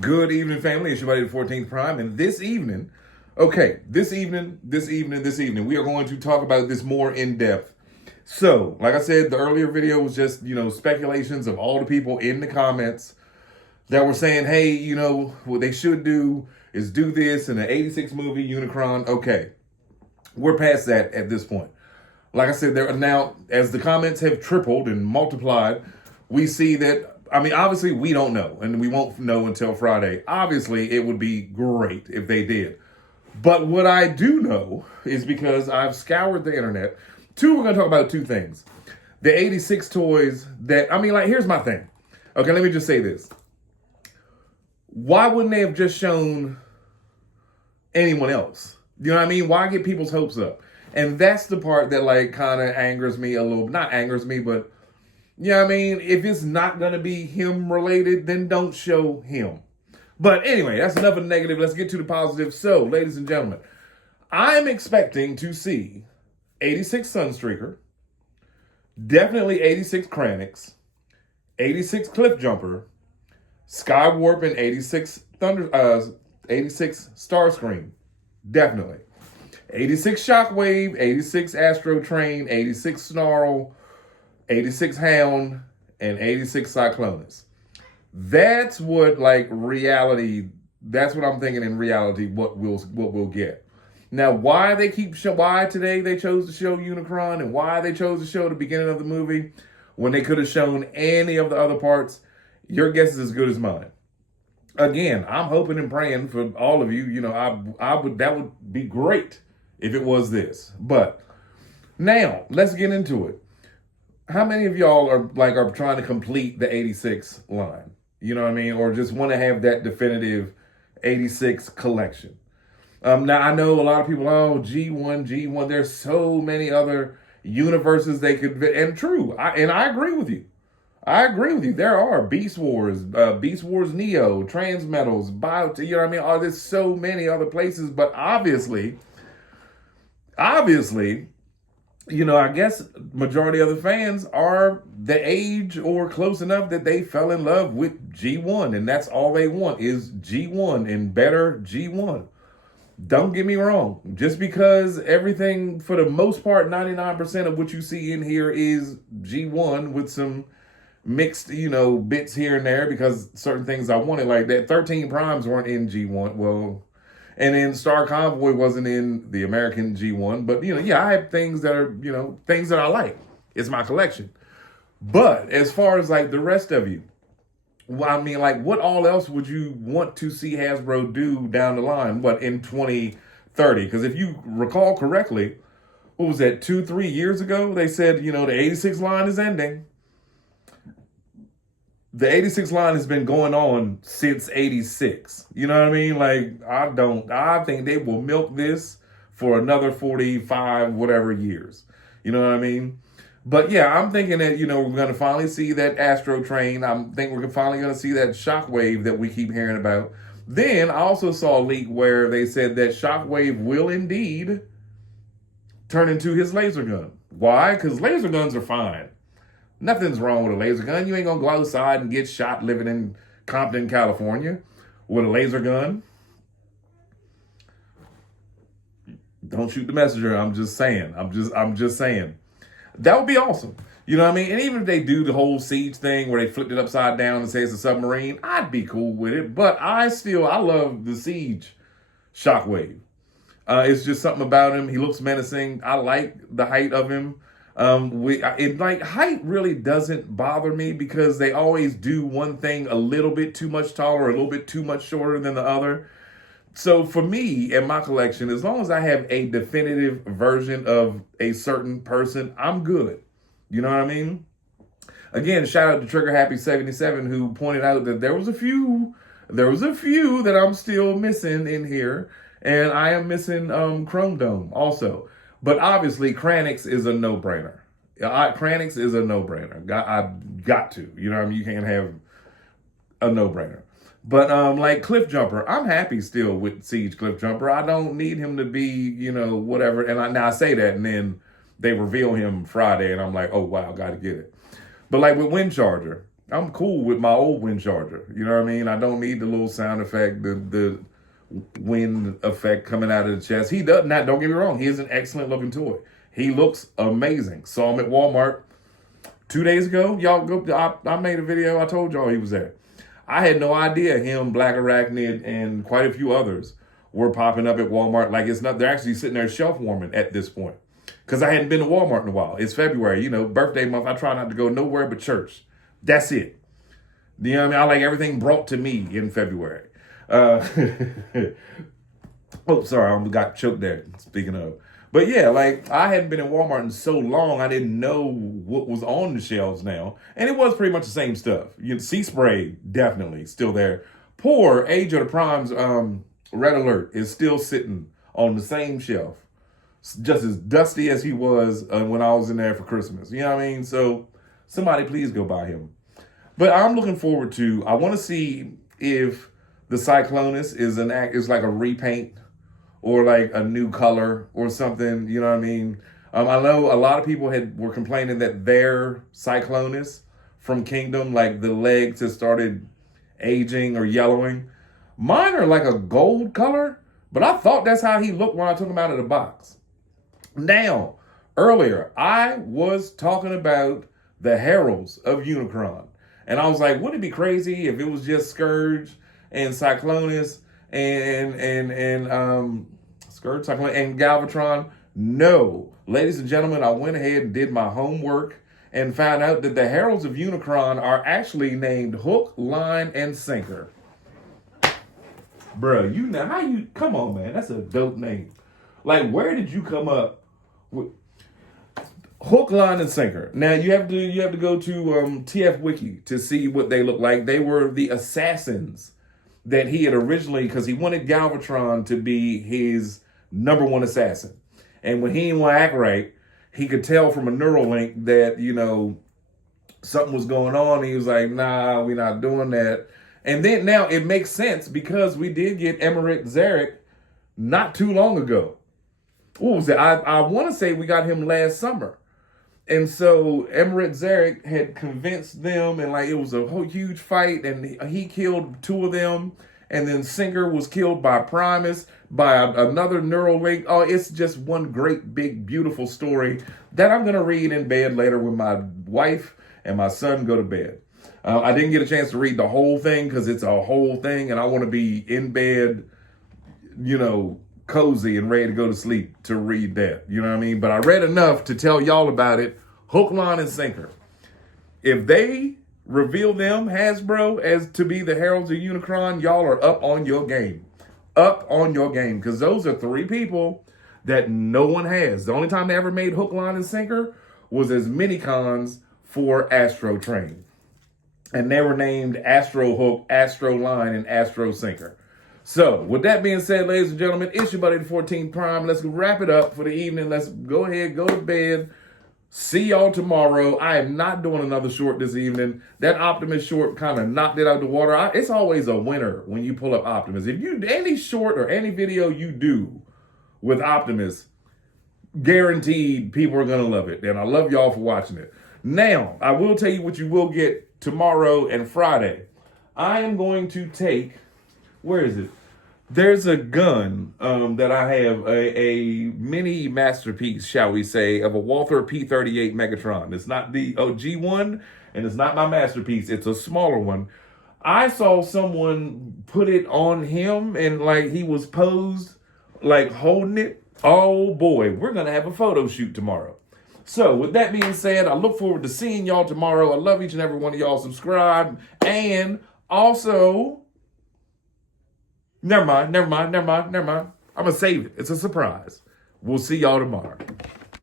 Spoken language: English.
Good evening, family. It's your buddy, the 14th Prime. And this evening, this evening, we are going to talk about this more in depth. So, like I said, the earlier video was just, speculations of all the people in the comments that were saying, hey, what they should do is do this in the 86 movie, Unicron. Okay, we're past that at this point. Like I said, there are now, as the comments have tripled and multiplied, we see that, obviously we don't know, and we won't know until Friday. Obviously, it would be great if they did. But what I do know is because I've scoured the internet. We're going to talk about two things. The 86 toys that, here's my thing. Okay, let me just say this. Why wouldn't they have just shown anyone else? You know what I mean? Why get people's hopes up? And that's the part that kind of angers me a little. Not angers me, but if it's not going to be him related, then don't show him. But anyway, that's enough of the negative. Let's get to the positive. So, ladies and gentlemen, I'm expecting to see 86 Sunstreaker, definitely 86 Kranix, 86 Cliffjumper, Skywarp, and 86 86 Starscream. Definitely. 86 Shockwave, 86 Astro Train, 86 Snarl, 86 Hound, and 86 Cyclonus. That's what reality. That's what I'm thinking in reality. What we'll get. Now, why today they chose to show Unicron and why they chose to show the beginning of the movie when they could have shown any of the other parts, your guess is as good as mine. Again, I'm hoping and praying for all of you. That would be great if it was this. But now let's get into it. How many of y'all are trying to complete the 86 line? You know what I mean? Or just want to have that definitive 86 collection. Now, I know a lot of people, G1. There's so many other universes they could, and true. I agree with you. There are Beast Wars Neo, Transmetals, Bio, there's so many other places, but obviously, I guess majority of the fans are the age or close enough that they fell in love with G1, and that's all they want is G1 and better G1. Don't get me wrong. Just because everything, for the most part, 99% of what you see in here is G1 with some mixed, bits here and there because certain things I wanted, like that 13 Primes weren't in G1. Well, and then Star Convoy wasn't in the American G1. But, I have things that are, things that I like. It's my collection. But as far as the rest of you, what all else would you want to see Hasbro do down the line? In 2030? Because if you recall correctly, what was that, 2-3 years ago? They said, the 86 line is ending. The 86 line has been going on since 86. You know what I mean? I think they will milk this for another 45, whatever years. You know what I mean? But yeah, I'm thinking that, we're going to finally see that Astro Train. I think we're finally going to see that Shockwave that we keep hearing about. Then I also saw a leak where they said that Shockwave will indeed turn into his laser gun. Why? Because laser guns are fine. Nothing's wrong with a laser gun. You ain't going to go outside and get shot living in Compton, California with a laser gun. Don't shoot the messenger. I'm just saying. I'm just saying. That would be awesome. You know what I mean? And even if they do the whole siege thing where they flipped it upside down and say it's a submarine, I'd be cool with it. But I love the siege Shockwave. It's just something about him. He looks menacing. I like the height of him. Height really doesn't bother me because they always do one thing a little bit too much taller, a little bit too much shorter than the other. So for me, in my collection, as long as I have a definitive version of a certain person, I'm good. You know what I mean? Again, shout out to Trigger Happy 77 who pointed out that there was a few that I'm still missing in here, and I am missing Chrome Dome also. But obviously, Kranix is a no-brainer. Kranix is a no-brainer. I've got to. You know what I mean? You can't have a no-brainer. But Cliffjumper, I'm happy still with Siege Cliffjumper. I don't need him to be, whatever. And I say that, and then they reveal him Friday, and I'm like, oh, wow, got to get it. But with Windcharger, I'm cool with my old wind charger. You know what I mean? I don't need the little sound effect, the wind effect coming out of the chest. He does not, don't get me wrong, he is an excellent looking toy. He looks amazing. Saw him at Walmart 2 days ago. Y'all go, I made a video, I told y'all he was there. I had no idea him, Black Arachnid, and quite a few others were popping up at Walmart. Like it's not, they're actually sitting there shelf warming at this point. Because I hadn't been to Walmart in a while. It's February, you know, birthday month. I try not to go nowhere but church. That's it. You know what I mean? I like everything brought to me in February. Oh, sorry, I got choked there, speaking of. But yeah, like, I hadn't been in Walmart in so long, I didn't know what was on the shelves now. And it was pretty much the same stuff. You know, Sea Spray, definitely, still there. Poor Age of the Prime's Red Alert is still sitting on the same shelf. Just as dusty as he was when I was in there for Christmas. You know what I mean? So, somebody please go buy him. But I'm looking forward to, I want to see if the Cyclonus is like a repaint or like a new color or something, you know what I mean? I know a lot of people were complaining that their Cyclonus from Kingdom, like the legs had started aging or yellowing. Mine are like a gold color, but I thought that's how he looked when I took him out of the box. Now, earlier, I was talking about the Heralds of Unicron. And I was like, wouldn't it be crazy if it was just Scourge and Cyclonus and Scourge, Cyclonus, and Galvatron? No. Ladies and gentlemen, I went ahead and did my homework and found out that the Heralds of Unicron are actually named Hook, Line, and Sinker. Bruh, you know, come on, man, that's a dope name. Like, where did you come up with Hook, Line, and Sinker? Now you have to go to TF Wiki to see what they look like. They were the assassins that he had originally, because he wanted Galvatron to be his #1 assassin. And when he didn't want to act right, he could tell from a neural link that, you know, something was going on. He was like, nah, we're not doing that. And then now it makes sense because we did get Emmerich Zarek not too long ago. What was it? I want to say we got him last summer. And so Emmerich Zarek had convinced them, and like it was a whole huge fight, and he killed 2 of them, and then Sinker was killed by Primus, by another neural link. Oh, it's just one great, big, beautiful story that I'm going to read in bed later when my wife and my son go to bed. I didn't get a chance to read the whole thing because it's a whole thing, and I want to be in bed, you know, cozy and ready to go to sleep to read that. You know what I mean? But I read enough to tell y'all about it. Hook, Line, and Sinker. If they reveal them, Hasbro, as to be the Heralds of Unicron, y'all are up on your game. Up on your game. Because those are 3 people that no one has. The only time they ever made Hook, Line, and Sinker was as mini-cons for Astro Train. And they were named Astro Hook, Astro Line, and Astro Sinker. So, with that being said, ladies and gentlemen, it's your buddy, the 14th Prime. Let's wrap it up for the evening. Let's go ahead, go to bed. See y'all tomorrow. I am not doing another short this evening. That Optimus short kind of knocked it out of the water. It's always a winner when you pull up Optimus. If you any short or any video you do with Optimus, guaranteed people are going to love it. And I love y'all for watching it. Now, I will tell you what you will get tomorrow and Friday. I am going to take, where is it? There's a gun that I have, a mini masterpiece, shall we say, of a Walther P-38 Megatron. It's not the G1, and it's not my masterpiece. It's a smaller one. I saw someone put it on him, and like he was posed, like holding it. Oh boy, we're going to have a photo shoot tomorrow. So with that being said, I look forward to seeing y'all tomorrow. I love each and every one of y'all. Subscribe, and also... Never mind. I'm going to save it. It's a surprise. We'll see y'all tomorrow.